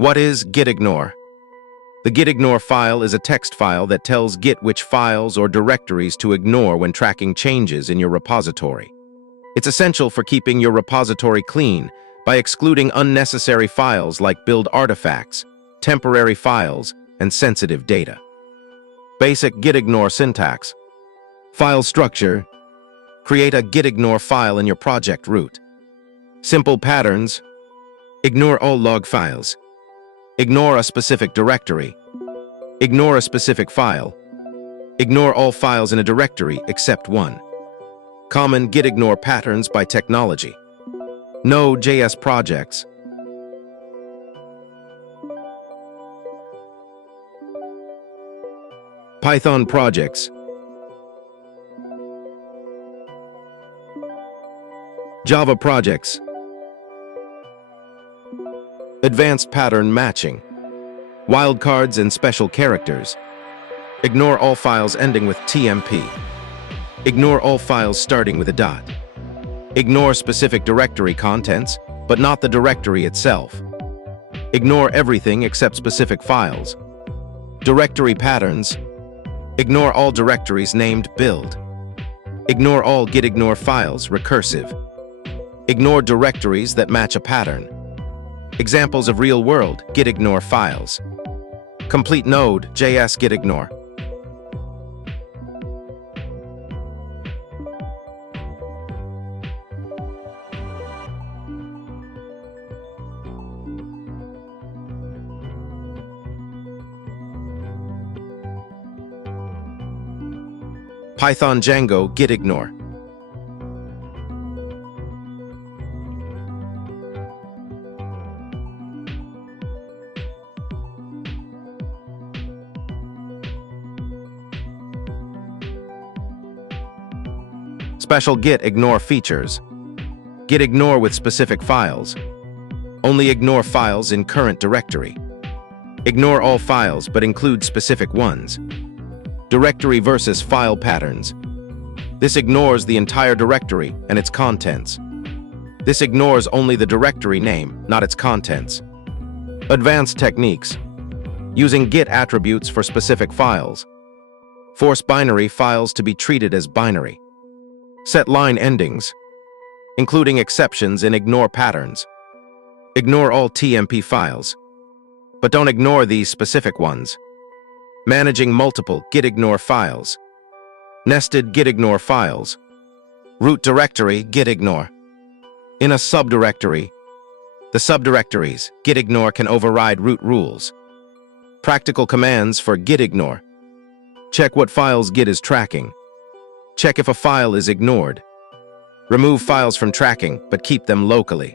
What is gitignore? The gitignore file is a text file that tells Git which files or directories to ignore when tracking changes in your repository. It's essential for keeping your repository clean by excluding unnecessary files like build artifacts, temporary files, and sensitive data. Basic gitignore syntax. File structure. Create a gitignore file in your project root. Simple patterns. Ignore all log files. Ignore a specific directory. Ignore a specific file. Ignore all files in a directory except one. Common gitignore patterns by technology. Node.js Projects. Python projects. Java projects. Advanced pattern matching. Wildcards and special characters. Ignore all files ending with TMP. Ignore all files starting with a dot. Ignore specific directory contents, but not the directory itself. Ignore everything except specific files. Directory patterns. Ignore all directories named build. Ignore all gitignore files, recursive. Ignore directories that match a pattern. Examples of real-world gitignore files. Complete Node.js gitignore. Python Django gitignore. Special gitignore features. Gitignore with specific files. Only ignore files in current directory. Ignore all files but include specific ones. Directory versus file patterns. This ignores the entire directory and its contents. This ignores only the directory name, not its contents. Advanced techniques. Using Git attributes for specific files. Force binary files to be treated as binary. Set line endings, including exceptions in ignore patterns. Ignore all TMP files, but don't ignore these specific ones. Managing multiple gitignore files. Nested gitignore files. Root directory gitignore. In a subdirectory, the subdirectories gitignore can override root rules. Practical commands for gitignore. Check what files Git is tracking. Check if a file is ignored. Remove files from tracking, but keep them locally.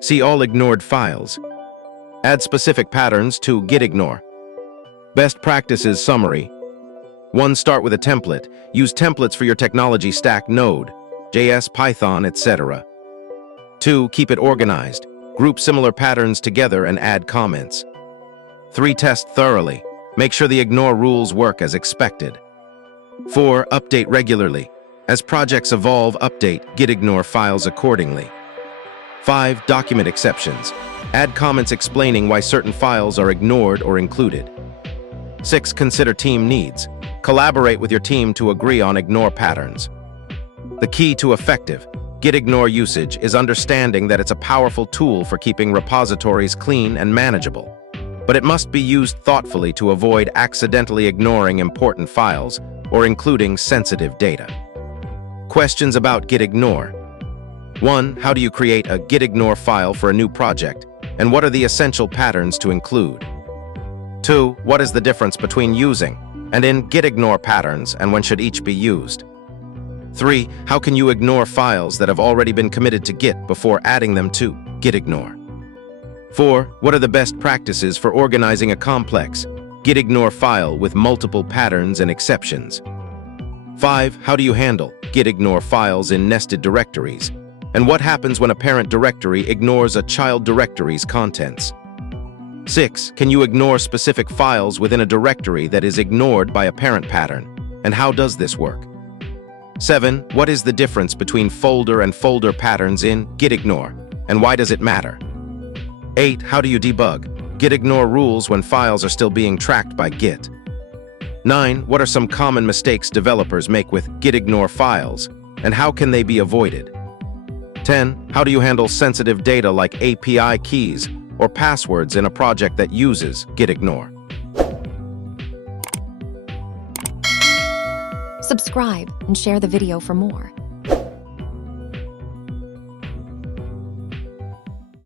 See all ignored files. Add specific patterns to gitignore. Best practices summary. 1. Start with a template. Use templates for your technology stack Node, JS, Python, etc. 2. Keep it organized. Group similar patterns together and add comments. 3. Test thoroughly. Make sure the ignore rules work as expected. 4. Update regularly. As projects evolve, update gitignore files accordingly. 5. Document exceptions. Add comments explaining why certain files are ignored or included. 6. Consider team needs. Collaborate with your team to agree on ignore patterns. The key to effective gitignore usage is understanding that it's a powerful tool for keeping repositories clean and manageable. But it must be used thoughtfully to avoid accidentally ignoring important files or including sensitive data. Questions about gitignore. 1. How do you create a gitignore file for a new project, and what are the essential patterns to include? 2. What is the difference between using and in gitignore patterns, and when should each be used? 3. How can you ignore files that have already been committed to Git before adding them to gitignore? 4. What are the best practices for organizing a complex gitignore file with multiple patterns and exceptions? 5. How do you handle gitignore files in nested directories? And what happens when a parent directory ignores a child directory's contents? 6. Can you ignore specific files within a directory that is ignored by a parent pattern? And how does this work? 7. What is the difference between folder and folder patterns in gitignore, and why does it matter? 8. How do you debug gitignore rules when files are still being tracked by Git. 9. What are some common mistakes developers make with gitignore files, and how can they be avoided? 10. How do you handle sensitive data like API keys or passwords in a project that uses gitignore? Subscribe and share the video for more.